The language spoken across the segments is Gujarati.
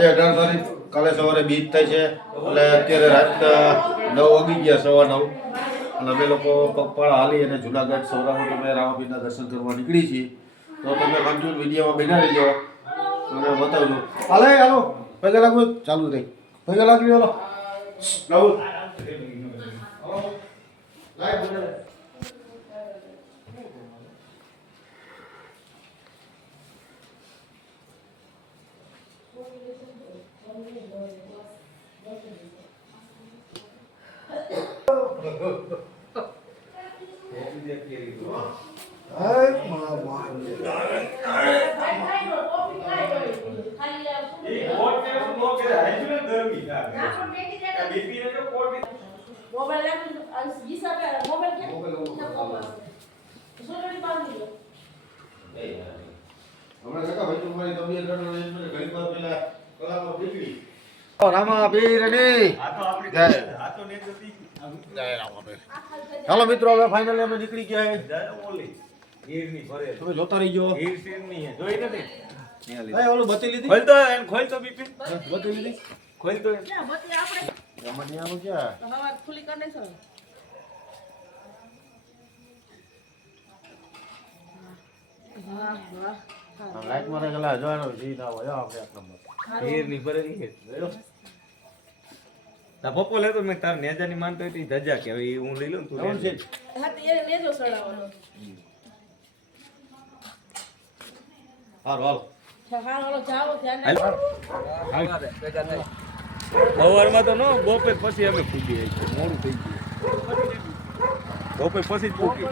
આજે 18 તારીખ કાલે સવારે બીજ થાય છે એટલે અત્યારે રાતના 9 વાગી ગયા, 9:15 અને અમે લોકો પગપાળા હાલી અને જુનાગઢ સૌરાષ્ટ્ર અમે રામાપીરના દર્શન કરવા નીકળી છીએ. તો તમે કન્ટિન્યુ વિડીયોમાં બના રહેજો, તમને બતાવજો. હાલો પૈસા લાગુ ચાલુ થઈ, પૈસા લાગી હાલો લાવું ચાલો મિત્રો, હવે ફાઇનલી અમે નીકળી ગયા. તમે જોતા રહીજો. ઓલું બતી લીધી, ખોલ તો બીપી બતી લીધી, ખોલ તો રમણીયાનું ક્યાં લાઈટ મારે ગલા જોવાનો જી ના હોય આપણે એક નંબર હીર ની ભરેલી છે. ના પપ્પો લેતો મેં તાર નેજાની માનતો હતી ધજા કે હવે હું લઈ લઉં તું છે. હા તો એને નેજો સડાવવાનો. હાલો હાલો હા હાલો જાઓ ધ્યાન સવારમાં તો ન બપોર પછી અમે પૂજી આવી છે, મોડું થઈ ગયું. બપોર પછી જ પૂજી.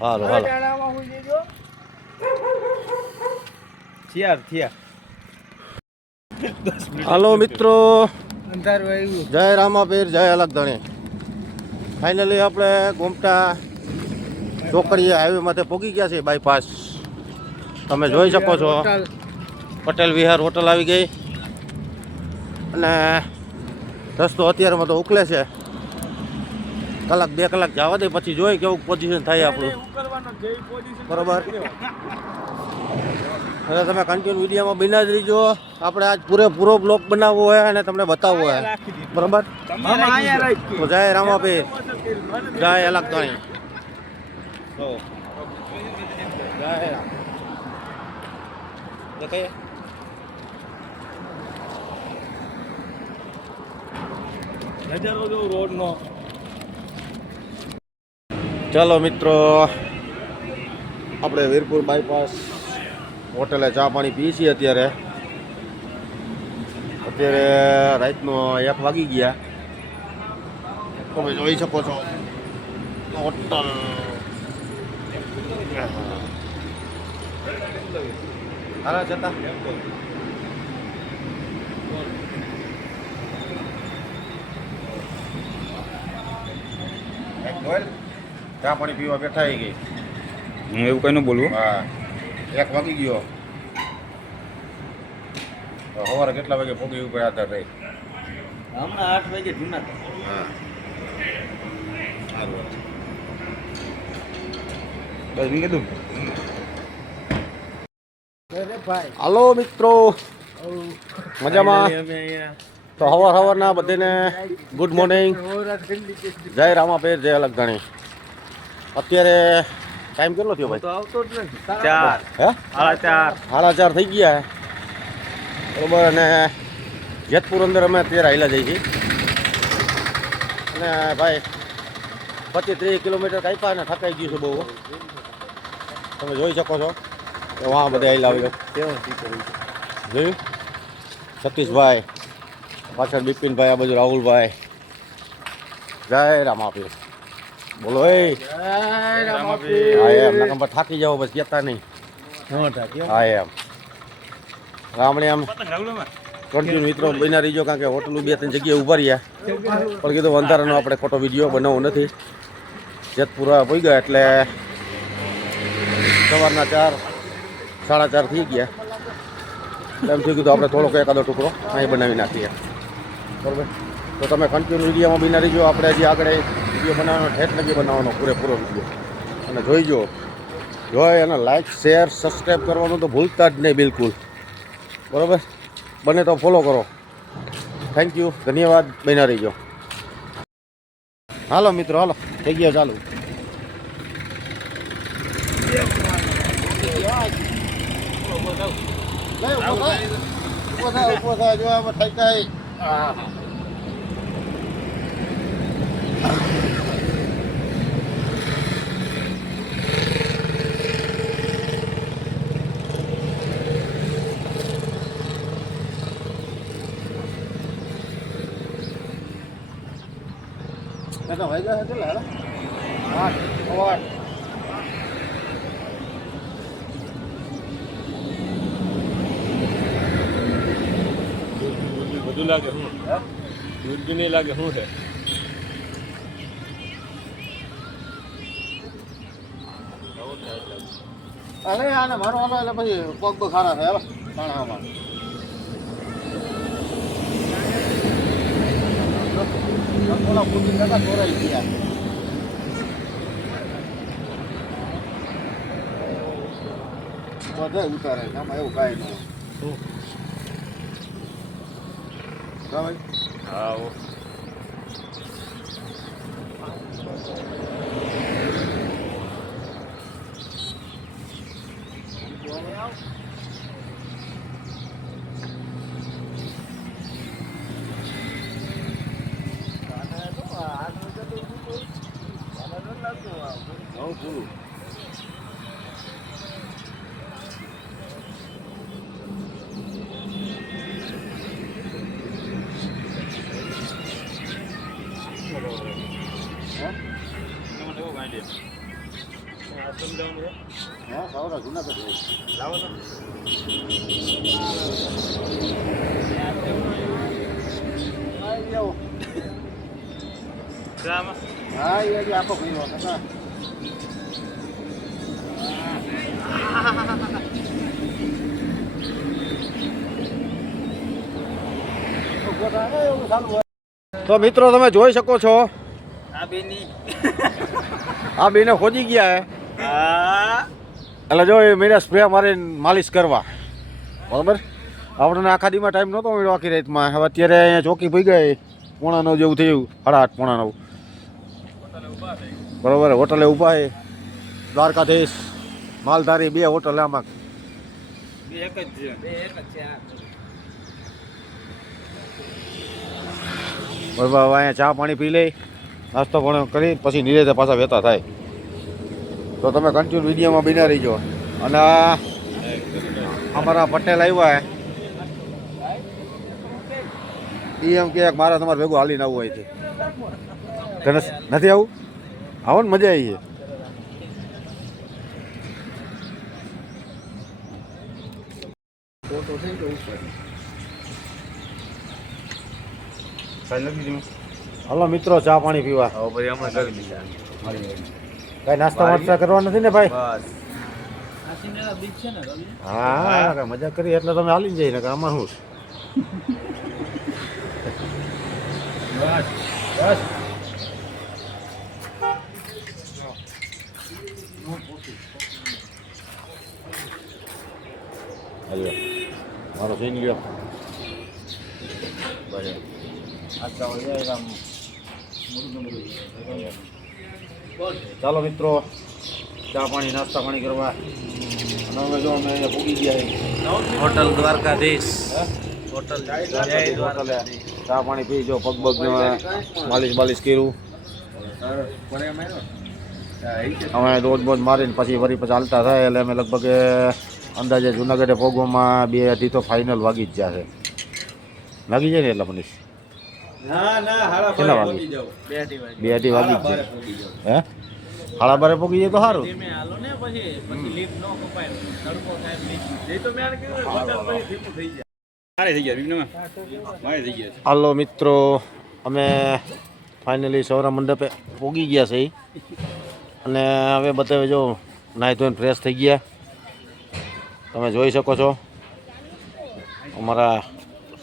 હાલો હાલો થયા હાલો મિત્રો, જય રામાપીર, જય અલગધણી. ફાઇનલી આપણે ગોમટા ચોકડીએ હાઈવે માથે પહોંચી ગયા છે, બાયપાસ. તમે જોઈ શકો છો પટેલ વિહાર હોટલ આવી ગઈ અને રસ્તો અત્યારમાં તો ઉકલે છે. કલાક 2 કલાક જવા દે પછી જોઈ કેવું પોઝિશન થાય આપણું, બરોબર. હવે તમે કન્ટિન્યુ વિડીયોમાં બના જ રહીજો. આપણે આજ પૂરેપૂરો બ્લોગ બનાવવો હોય અને તમને બતાવવો હોય, બરોબર. તો જય રામાપીર, જય અલગધણી. જય રામ. નજારો જો રોડ નો. ચાલો મિત્રો, આપણે વીરપુર બાયપાસ હોટલે ચા પાણી પીએ છીએ. અત્યારે રાતનો 1 વાગી ગયા. તમે જોઈ શકો છો હોટલ. હારા જતા ચા પાણી પીવા બેઠા આવી ગઈ. હું એવું કઈ ન બોલવું. હા, 1 વાગી ગયો. સવારે કેટલા વાગે પહોંચી ઉપર આધાર રહી. હમણાં 8 વાગે જૂના. હા સારું. બસ મેં કીધું હાલો મિત્રો, મજામાં? તો સવારના બધાને ગુડ મોર્નિંગ, જય રામાપીર, જય અલગધણી. અત્યારે ટાઈમ કેટલો થયો ભાઈ? તો આવતો જ નથી. 4 હે 4:30 થઈ ગયા, બરોબર. અને જેતપુર અંદર અમે અત્યારે હાલ્યા જઈએ છીએ. અને ભાઈ 25-30 કિલોમીટર કાપ્યા અને થકાઈ ગયું છે બહુ. તમે જોઈ શકો છો કે વાં બધા હાલ્યા આવ્યો. જોયું સતીશભાઈ, પાછળ બિપિનભાઈ, આ બાજુ રાહુલભાઈ. જય રામાપીર, બોલો. હા એમ નકર થાકી જાવ બસ, કહેતા નહીં. હા એમ રામણે આમ કન્ટિન્યુ મિત્રો બના રહીજો, કારણ કે હોટલું 2-3 જગ્યાએ ઉભા રહ્યા. પણ કીધું અંધારાનો આપણે ખોટો વિડીયો બનાવવો નથી. જેતપુરા પહોંચી ગયા એટલે સવારના 4-4:30 થઈ ગયા. એમ થઈ ગયું આપણે થોડોક એકાદો ટુકડો અહીં બનાવી નાખીએ, બરાબર. તો તમે કન્ટિન્યુ વિડીયોમાં બના રહીજો. આપણે હજી આગળ વિડીયો બનાવવાનો ઠેઠ લગી બનાવવાનો પૂરેપૂરો વિડીયો અને જોઈજો. જોઈ અને લાઈક શેર સબસ્ક્રાઈબ કરવાનું તો ભૂલતા જ નહીં બિલકુલ. બરાબર, બને તો ફોલો કરો. થેન્ક યુ, ધન્યવાદ. બન્યા રહીજો. હાલો મિત્રો, હાલો, થઈ ગયા ચાલુ. ઉભો થાય જો આમાં થાય કાંઈ. કેટલા વાગ્યા છે? કેટલા? 8. બધું લાગે શું? દૂધ બી નહીં લાગે શું છે? અરે આને ભરવાનો એટલે પછી પગ બગ ખારા થાય. હાલો તાણામાં થોડા ફૂટી જતા ચોરાઈ ગયા. બધે ઉતારે આમાં એવું કાંઈ નહીં. હા હા સારા જુનાગઢ લાવો તો હા એ આપો ભાઈ હતા. તો મિત્રો તમે જોઈ શકો છો આ બેને ખોજી ગયા હે. એટલે જો એ મેરા સ્પ્રે મારીને માલિશ કરવા. બરાબર, આપણને આખા દીમાં ટાઈમ નહોતો મળ્યો આખી રાતમાં. હવે અત્યારે અહીંયા ચોકી ભઈ ગઈ 9:30 જેવું થયું, 8:30 9:30. બરાબર, હોટલે ઊભા છે દ્વારકાધીશ માલધારી 2 હોટલ આમાં. એક જ છે. બરાબર, હવે અહીંયા ચા પાણી પી લઈ, નાસ્તો પણ કરી પછી નિરેતે પાછા વહેતા થાય. તો તમે કન્ટિન્યુ વિડીયોમાં બન્યા રહીજો. અને અમારા પટેલ આવ્યા એ એમ કે મારે તમારે ભેગું હાલીને આવવું અહીંથી. નથી આવું? આવો ને, મજા આવી છે. હાલો મિત્રો, ચા પાણી પીવા. પછી અમે કરી દીધા. કઈ નાસ્તા વાસ્તા કરવા નથી ને ભાઈ? હા, મજા કરી એટલે તમે હાલી જઈ ને આમાં શું. મારો જઈને ગયો. ચાલો મિત્રો, ચા પાણી નાસ્તા પાણી કરવા. અને હવે જો અમે અહીંયા પૂગી ગયા હોટલ દ્વારકાધીશ. હોટલે ચા પાણી પી, જો પગ બગ માલિશ બાલિશ કર્યું. અમે રોજ બોજ મારીને પછી વળી પછી હાલતા થાય એટલે અમે લગભગ અંદાજે જુનાગઢે પગોમાં 2-2:30 તો ફાઇનલ વાગી જ જશે. વાગી જાય ને એટલે મનીષ? કેટલા વાગી? 2:30 વાગી જ જાય. હે 12:30 પહોંચી જાય તો સારું. હાલો મિત્રો, અમે ફાઇનલી સૌરા મંડપે પહોંચી ગયા છે અને હવે બતાવે જો નાહી ધોઈને ફ્રેશ થઈ ગયા. તમે જોઈ શકો છો અમારા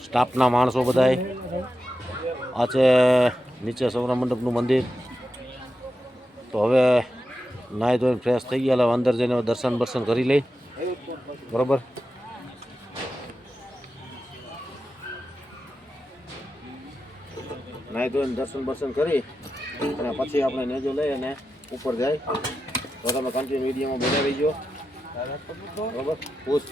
સ્ટાફના માણસો બધાય. આ છે નીચે સૌરા મંડપનું મંદિર. તો હવે નાહી ધોઈને ફ્રેશ થઈ ગયા. હવે અંદર જઈને દર્શન બર્શન કરી લઈ. બરોબર. નાહી ધોઈને દર્શન બર્શન કરી અને પછી આપણે નેજો લઈ અને ઉપર જાય. તો તમે કન્ટિન્યુ વિડીયોમાં બનાવી ગયો. બરોબર. પૂછ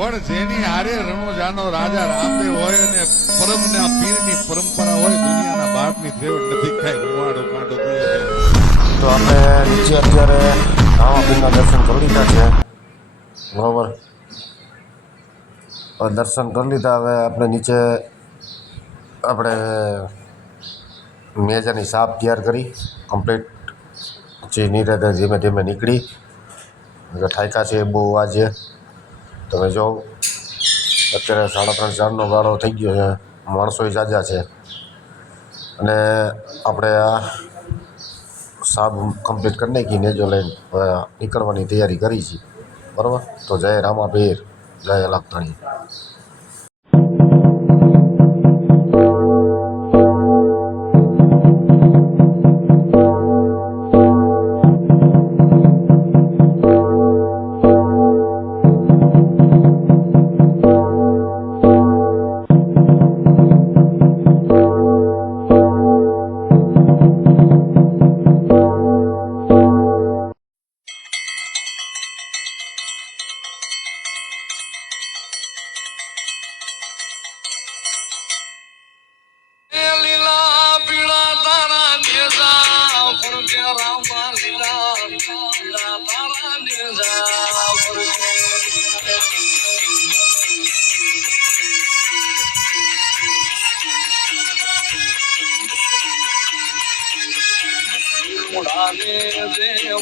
પણ જેની હારે રણોજાનો રાજા રામદેવ હોય અને પરમના પીરની પરંપરા હોય, દુનિયાના બાપની ત્રેવડ નથી ખાય મુવાડો કાંટો તો આપણે નીચે અત્યારે રામાપીરના દર્શન કરી લીધા છે. બરોબર. દર્શન કરી લીધા. હવે આપણે નીચે આપણે મેજાની સાપ તૈયાર કરી કમ્પ્લીટ. પછી નીરજ ધીમે ધીમે નીકળી. ઠાયકા છે બહુ આજે. તમે જો અત્યારે 3:30-4નો ગાળો થઈ ગયો છે. માણસો જાજા છે અને આપણે આ સાબ કમ્પ્લીટ કરી નાખી. નેજો લઈને હવે નીકળવાની તૈયારી કરી છે. બરાબર. તો જય રામાપીર, જય અલગધણી.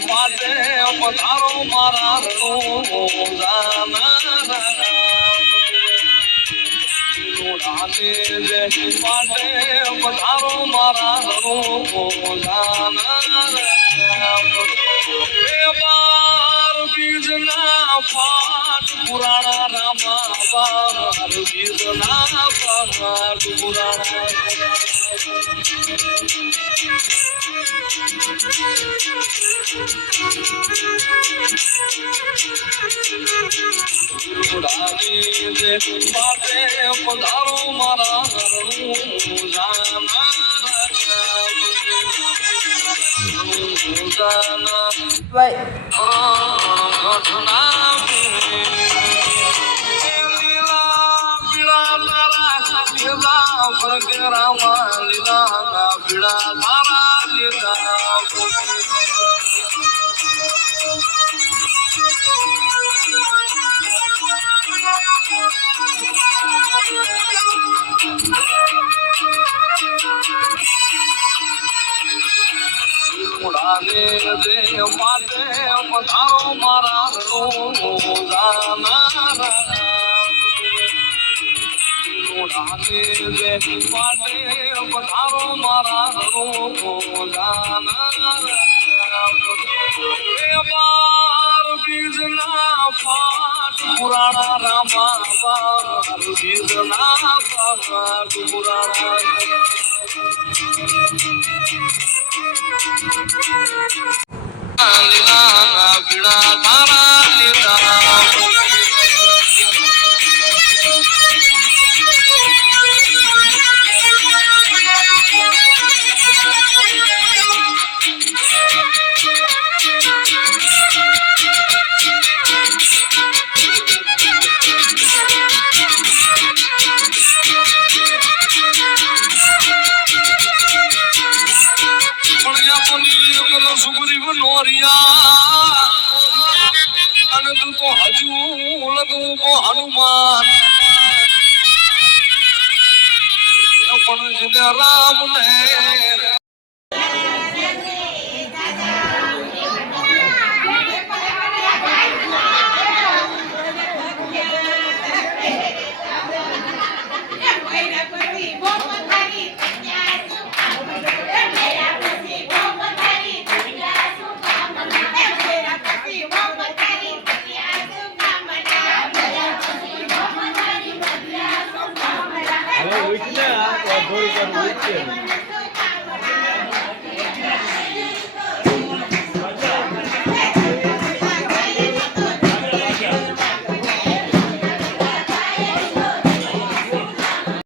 માટે પધારો મારા માટે પધારો મારા બીજના પાઠ પુરાણા રામા બાર બીજના પાઠ પુરાણા માટે પધારો મારા રામા લીલા પીડા તારા લીલા ઉડાને દે માટે પધારો મારા રોજાના ઉડાને દે માટે પધારો મારા રોજાના બીજના પાઠ પુરાણા રામા બાર બીજના પાઠ પુરાણા લીલા પીડા તારા લીલા અને તું તો હજુ લગું હનુમાન પણ જેને રામ ને હવે ઉઠને આ થોડી વાર ઉઠશે